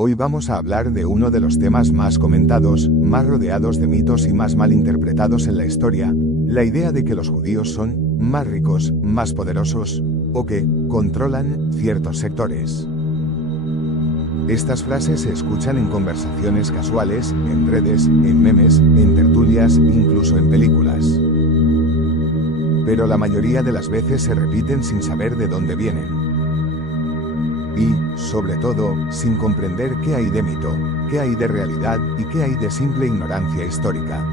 Hoy vamos a hablar de uno de los temas más comentados, más rodeados de mitos y más mal interpretados en la historia, la idea de que los judíos son más ricos, más poderosos, o que controlan ciertos sectores. Estas frases se escuchan en conversaciones casuales, en redes, en memes, en tertulias, incluso en películas. Pero la mayoría de las veces se repiten sin saber de dónde vienen. Y, sobre todo, sin comprender qué hay de mito, qué hay de realidad y qué hay de simple ignorancia histórica.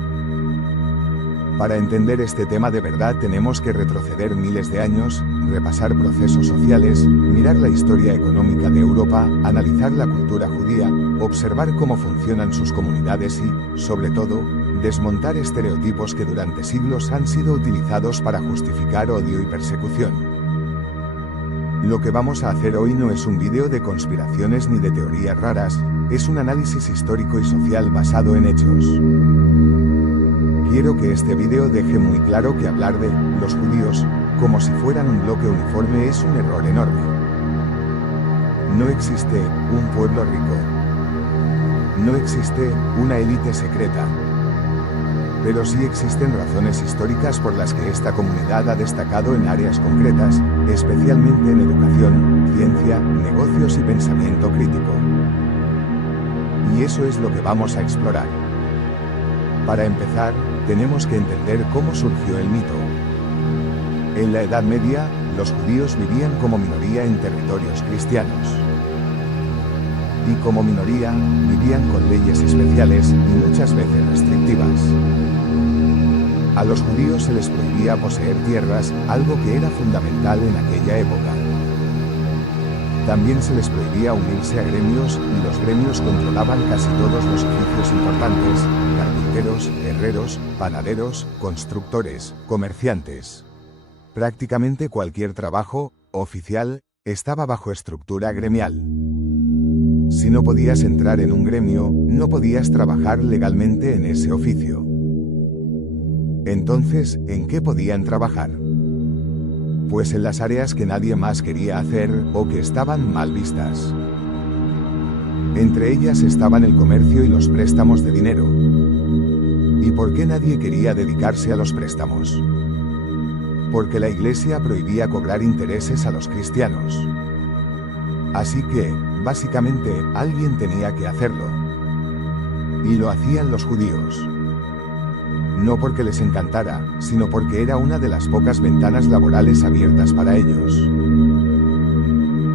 Para entender este tema de verdad tenemos que retroceder miles de años, repasar procesos sociales, mirar la historia económica de Europa, analizar la cultura judía, observar cómo funcionan sus comunidades y, sobre todo, desmontar estereotipos que durante siglos han sido utilizados para justificar odio y persecución. Lo que vamos a hacer hoy no es un vídeo de conspiraciones ni de teorías raras, es un análisis histórico y social basado en hechos. Quiero que este vídeo deje muy claro que hablar de los judíos, como si fueran un bloque uniforme, es un error enorme. No existe un pueblo rico. No existe una élite secreta. Pero sí existen razones históricas por las que esta comunidad ha destacado en áreas concretas, especialmente en educación, ciencia, negocios y pensamiento crítico. Y eso es lo que vamos a explorar. Para empezar, tenemos que entender cómo surgió el mito. En la Edad Media, los judíos vivían como minoría en territorios cristianos. Y como minoría, vivían con leyes especiales y muchas veces restrictivas. A los judíos se les prohibía poseer tierras, algo que era fundamental en aquella época. También se les prohibía unirse a gremios, y los gremios controlaban casi todos los oficios importantes: carpinteros, herreros, panaderos, constructores, comerciantes. Prácticamente cualquier trabajo oficial estaba bajo estructura gremial. Si no podías entrar en un gremio, no podías trabajar legalmente en ese oficio. Entonces, ¿en qué podían trabajar? Pues en las áreas que nadie más quería hacer, o que estaban mal vistas. Entre ellas estaban el comercio y los préstamos de dinero. ¿Y por qué nadie quería dedicarse a los préstamos? Porque la Iglesia prohibía cobrar intereses a los cristianos. Así que, básicamente, alguien tenía que hacerlo. Y lo hacían los judíos. No porque les encantara, sino porque era una de las pocas ventanas laborales abiertas para ellos.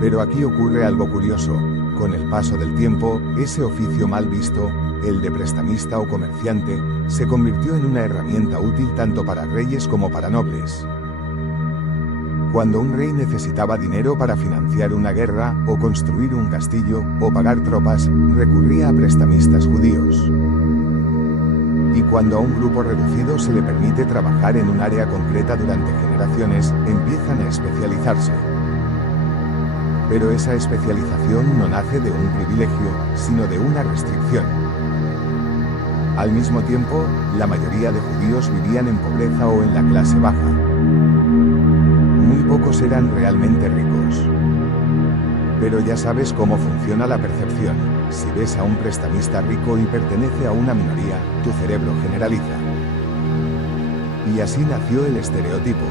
Pero aquí ocurre algo curioso: con el paso del tiempo, ese oficio mal visto, el de prestamista o comerciante, se convirtió en una herramienta útil tanto para reyes como para nobles. Cuando un rey necesitaba dinero para financiar una guerra, o construir un castillo, o pagar tropas, recurría a prestamistas judíos. Y cuando a un grupo reducido se le permite trabajar en un área concreta durante generaciones, empiezan a especializarse. Pero esa especialización no nace de un privilegio, sino de una restricción. Al mismo tiempo, la mayoría de judíos vivían en pobreza o en la clase baja. Muy pocos eran realmente ricos. Pero ya sabes cómo funciona la percepción: si ves a un prestamista rico y pertenece a una minoría, tu cerebro generaliza. Y así nació el estereotipo.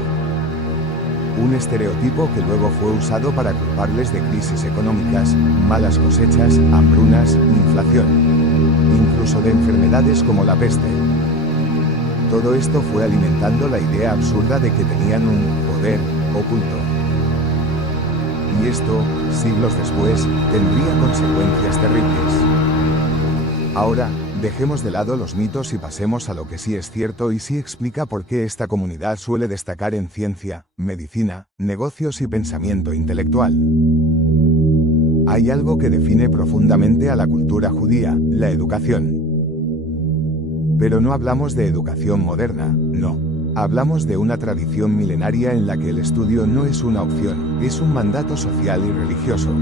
Un estereotipo que luego fue usado para culparles de crisis económicas, malas cosechas, hambrunas, inflación. Incluso de enfermedades como la peste. Todo esto fue alimentando la idea absurda de que tenían un poder oculto. Y esto, siglos después, tendría consecuencias terribles. Ahora, dejemos de lado los mitos y pasemos a lo que sí es cierto y sí explica por qué esta comunidad suele destacar en ciencia, medicina, negocios y pensamiento intelectual. Hay algo que define profundamente a la cultura judía: la educación. Pero no hablamos de educación moderna, no. Hablamos de una tradición milenaria en la que el estudio no es una opción, es un mandato social y religioso.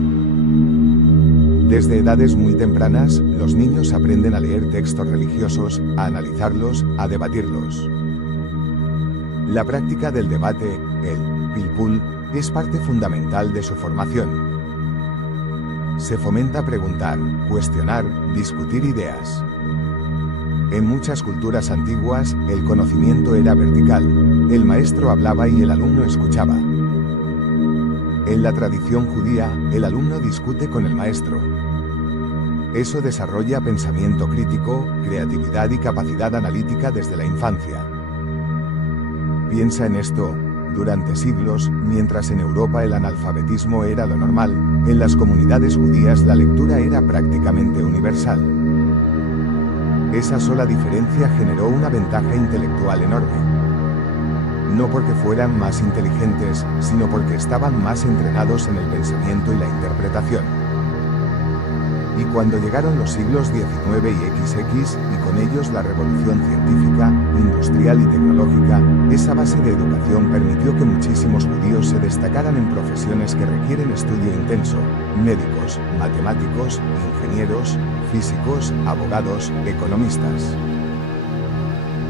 Desde edades muy tempranas, los niños aprenden a leer textos religiosos, a analizarlos, a debatirlos. La práctica del debate, el pilpul, es parte fundamental de su formación. se fomenta preguntar, cuestionar, discutir ideas. En muchas culturas antiguas, el conocimiento era vertical, el maestro hablaba y el alumno escuchaba. En la tradición judía, el alumno discute con el maestro. Eso desarrolla pensamiento crítico, creatividad y capacidad analítica desde la infancia. Piensa en esto. Durante siglos, mientras en Europa el analfabetismo era lo normal, en las comunidades judías la lectura era prácticamente universal. Esa sola diferencia generó una ventaja intelectual enorme. No porque fueran más inteligentes, sino porque estaban más entrenados en el pensamiento y la interpretación. Y cuando llegaron los siglos XIX y XX, y con ellos la revolución científica, industrial y tecnológica, esa base de educación permitió que muchísimos judíos se destacaran en profesiones que requieren estudio intenso: médicos, matemáticos, ingenieros, físicos, abogados, economistas.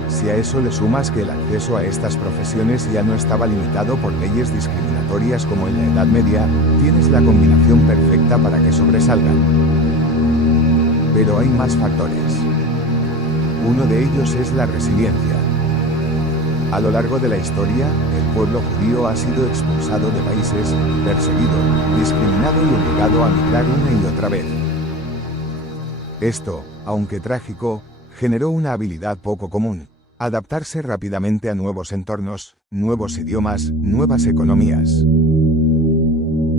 Si a eso le sumas que el acceso a estas profesiones ya no estaba limitado por leyes discriminatorias como en la Edad Media, tienes la combinación perfecta para que sobresalgan. Pero hay más factores. Uno de ellos es la resiliencia. A lo largo de la historia, el pueblo judío ha sido expulsado de países, perseguido, discriminado y obligado a migrar una y otra vez. Esto, aunque trágico, generó una habilidad poco común: adaptarse rápidamente a nuevos entornos, nuevos idiomas, nuevas economías.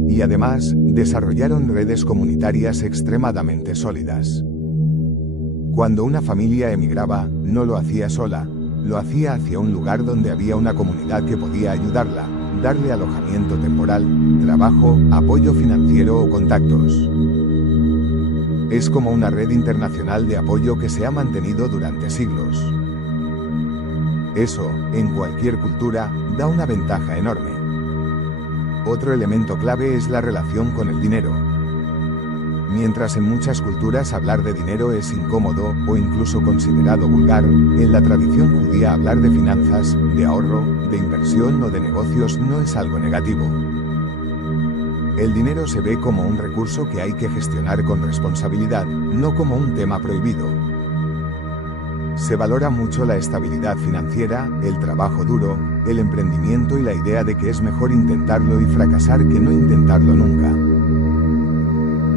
Y además, desarrollaron redes comunitarias extremadamente sólidas. Cuando una familia emigraba, no lo hacía sola, lo hacía hacia un lugar donde había una comunidad que podía ayudarla, darle alojamiento temporal, trabajo, apoyo financiero o contactos. Es como una red internacional de apoyo que se ha mantenido durante siglos. Eso, en cualquier cultura, da una ventaja enorme. Otro elemento clave es la relación con el dinero. Mientras en muchas culturas hablar de dinero es incómodo, o incluso considerado vulgar, en la tradición judía hablar de finanzas, de ahorro, de inversión o de negocios no es algo negativo. El dinero se ve como un recurso que hay que gestionar con responsabilidad, no como un tema prohibido. Se valora mucho la estabilidad financiera, el trabajo duro, el emprendimiento y la idea de que es mejor intentarlo y fracasar que no intentarlo nunca.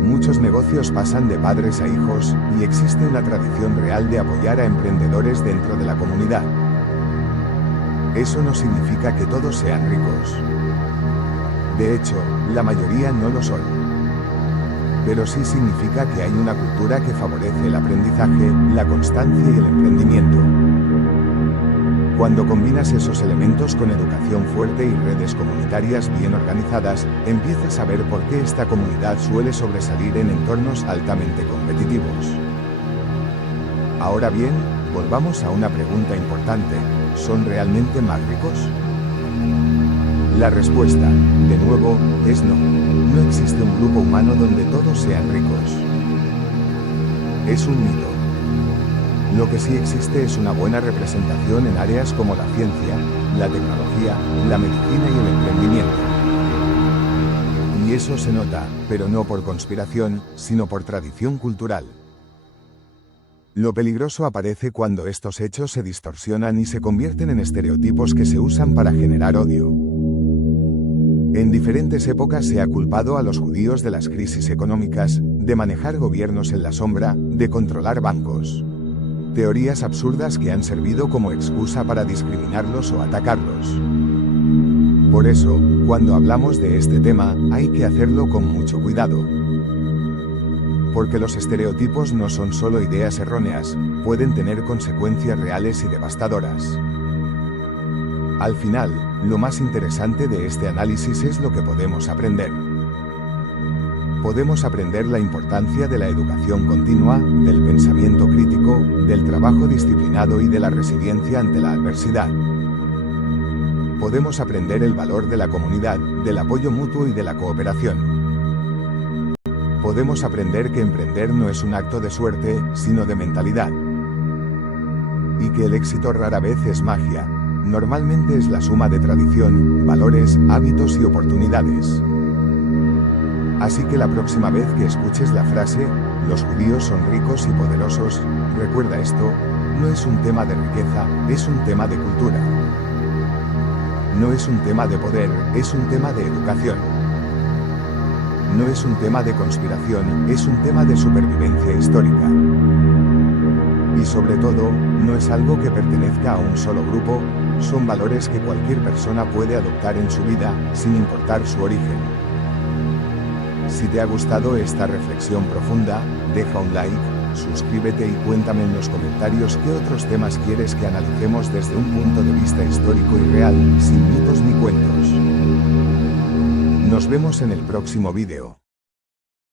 Muchos negocios pasan de padres a hijos, y existe una tradición real de apoyar a emprendedores dentro de la comunidad. Eso no significa que todos sean ricos. De hecho, la mayoría no lo son. Pero sí significa que hay una cultura que favorece el aprendizaje, la constancia y el emprendimiento. Cuando combinas esos elementos con educación fuerte y redes comunitarias bien organizadas, empiezas a ver por qué esta comunidad suele sobresalir en entornos altamente competitivos. Ahora bien, volvamos a una pregunta importante: ¿son realmente más ricos? La respuesta, de nuevo, es no. No existe un grupo humano donde todos sean ricos. Es un mito. Lo que sí existe es una buena representación en áreas como la ciencia, la tecnología, la medicina y el emprendimiento. Y eso se nota, pero no por conspiración, sino por tradición cultural. Lo peligroso aparece cuando estos hechos se distorsionan y se convierten en estereotipos que se usan para generar odio. En diferentes épocas se ha culpado a los judíos de las crisis económicas, de manejar gobiernos en la sombra, de controlar bancos. Teorías absurdas que han servido como excusa para discriminarlos o atacarlos. Por eso, cuando hablamos de este tema, hay que hacerlo con mucho cuidado. Porque los estereotipos no son solo ideas erróneas, pueden tener consecuencias reales y devastadoras. Al final, lo más interesante de este análisis es lo que podemos aprender. Podemos aprender la importancia de la educación continua, del pensamiento crítico, del trabajo disciplinado y de la resiliencia ante la adversidad. Podemos aprender el valor de la comunidad, del apoyo mutuo y de la cooperación. Podemos aprender que emprender no es un acto de suerte, sino de mentalidad. Y que el éxito rara vez es magia. Normalmente es la suma de tradición, valores, hábitos y oportunidades. Así que la próxima vez que escuches la frase, los judíos son ricos y poderosos, recuerda esto, no es un tema de riqueza, es un tema de cultura. No es un tema de poder, es un tema de educación. No es un tema de conspiración, es un tema de supervivencia histórica. Y sobre todo, no es algo que pertenezca a un solo grupo, son valores que cualquier persona puede adoptar en su vida, sin importar su origen. Si te ha gustado esta reflexión profunda, deja un like, suscríbete y cuéntame en los comentarios qué otros temas quieres que analicemos desde un punto de vista histórico y real, sin mitos ni cuentos. Nos vemos en el próximo vídeo.